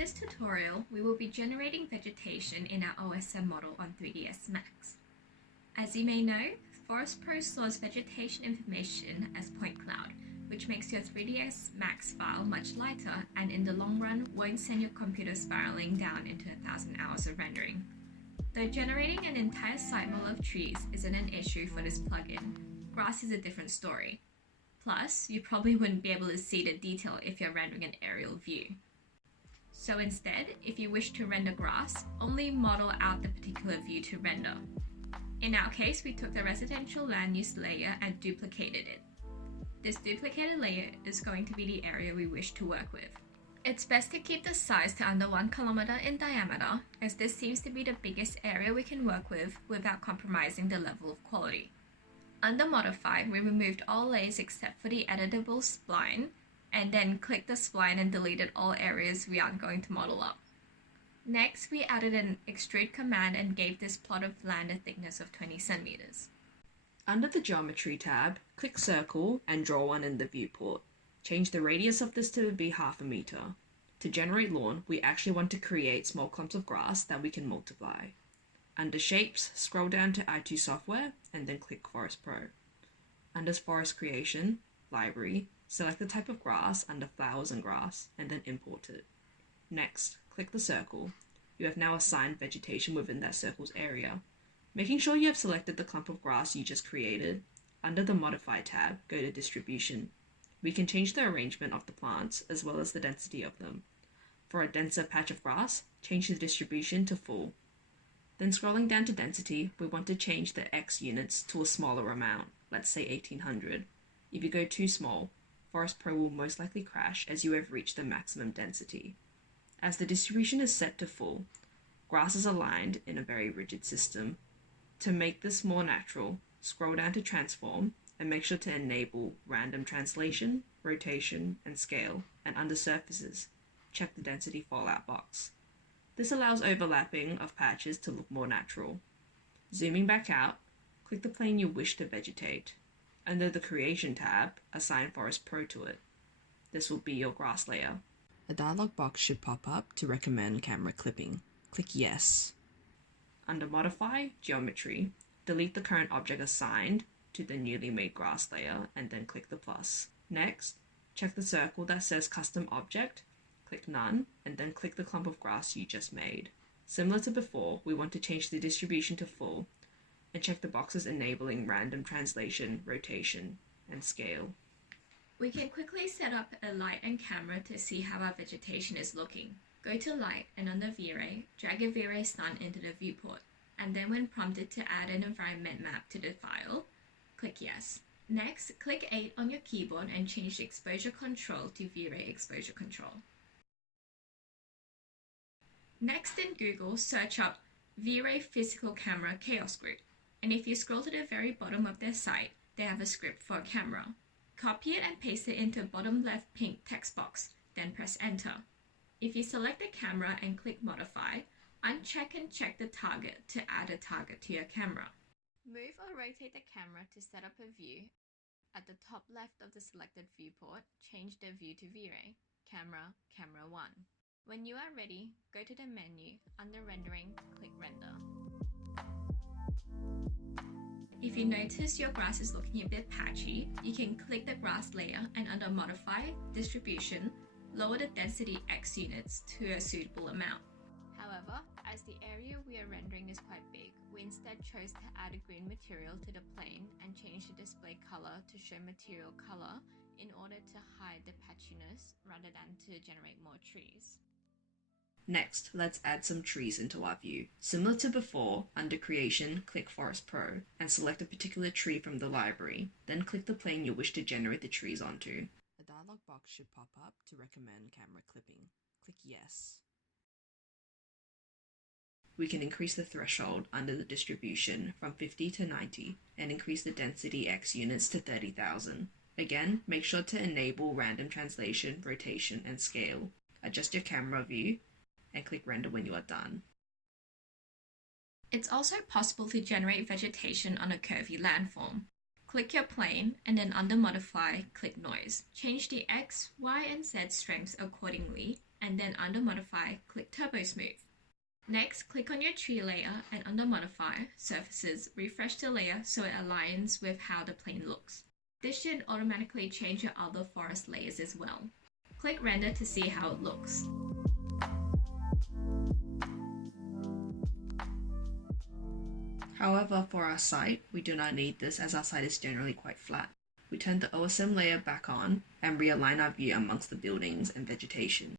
this tutorial, we will be generating vegetation in our OSM model on 3ds Max. As you may know, Forest Pro stores vegetation information as point cloud, which makes your 3ds Max file much lighter and in the long run won't send your computer spiraling down into 1,000 hours of rendering. Though generating an entire site model of trees isn't an issue for this plugin, grass is a different story. Plus, you probably wouldn't be able to see the detail if you're rendering an aerial view. So instead, if you wish to render grass, only model out the particular view to render. In our case, we took the residential land use layer and duplicated it. This duplicated layer is going to be the area we wish to work with. It's best to keep the size to under 1 kilometer in diameter, as this seems to be the biggest area we can work with without compromising the level of quality. Under Modify, we removed all layers except for the editable spline, and then clicked the spline and deleted all areas we aren't going to model up. Next, we added an extrude command and gave this plot of land a thickness of 20 centimeters. Under the Geometry tab, click Circle and draw one in the viewport. Change the radius of this to be 0.5 meter. To generate lawn, we actually want to create small clumps of grass that we can multiply. Under Shapes, scroll down to Add to Software and then click Forest Pro. Under Forest Creation, Library, select the type of grass under Flowers and Grass and then import it. Next, click the circle. You have now assigned vegetation within that circle's area. Making sure you have selected the clump of grass you just created, under the Modify tab, go to Distribution. We can change the arrangement of the plants as well as the density of them. For a denser patch of grass, change the distribution to full. Then scrolling down to density, we want to change the X units to a smaller amount, let's say 1800. If you go too small, Forest Pro will most likely crash as you have reached the maximum density. As the distribution is set to full, grass is aligned in a very rigid system. To make this more natural, scroll down to Transform and make sure to enable Random Translation, Rotation, and Scale, and under Surfaces, check the Density Fallout box. This allows overlapping of patches to look more natural. Zooming back out, click the plane you wish to vegetate. Under the Creation tab, assign Forest Pro to it. This will be your grass layer. A dialog box should pop up to recommend camera clipping. Click Yes. Under Modify, Geometry, delete the current object assigned to the newly made grass layer and then click the plus. Next, check the circle that says Custom Object, click None, and then click the clump of grass you just made. Similar to before, we want to change the distribution to full and check the boxes enabling Random Translation, Rotation, and Scale. We can quickly set up a light and camera to see how our vegetation is looking. Go to Light and under V-Ray, drag a V-Ray stun into the viewport, and then when prompted to add an environment map to the file, click Yes. Next, click 8 on your keyboard and change the exposure control to V-Ray exposure control. Next in Google, search up V-Ray Physical Camera Chaos Group, and if you scroll to the very bottom of their site, they have a script for a camera. Copy it and paste it into bottom left pink text box, then press Enter. If you select the camera and click Modify, uncheck and check the target to add a target to your camera. Move or rotate the camera to set up a view. At the top left of the selected viewport, change the view to V-Ray, Camera, Camera 1. When you are ready, go to the menu, under Rendering, click Render. If you notice your grass is looking a bit patchy, you can click the grass layer and under Modify, Distribution, lower the density X units to a suitable amount. However, as the area we are rendering is quite big, we instead chose to add a green material to the plane and change the display color to show material color in order to hide the patchiness rather than to generate more trees. Next, let's add some trees into our view. Similar to before, under Creation, click Forest Pro and select a particular tree from the library. Then click the plane you wish to generate the trees onto. A dialog box should pop up to recommend camera clipping. Click Yes. We can increase the threshold under the distribution from 50 to 90 and increase the density X units to 30,000. Again, make sure to enable Random Translation, Rotation, and Scale. Adjust your camera view and click Render when you are done. It's also possible to generate vegetation on a curvy landform. Click your plane and then under Modify, click Noise. Change the X, Y, and Z strengths accordingly and then under Modify, click Turbo Smooth. Next, click on your tree layer and under Modify, Surfaces, refresh the layer so it aligns with how the plane looks. This should automatically change your other forest layers as well. Click Render to see how it looks. However, for our site, we do not need this as our site is generally quite flat. We turn the OSM layer back on and realign our view amongst the buildings and vegetation.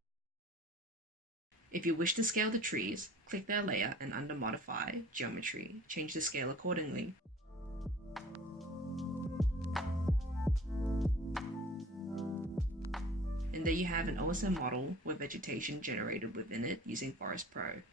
If you wish to scale the trees, click their layer and under Modify, Geometry, change the scale accordingly. And there you have an OSM model with vegetation generated within it using Forest Pro.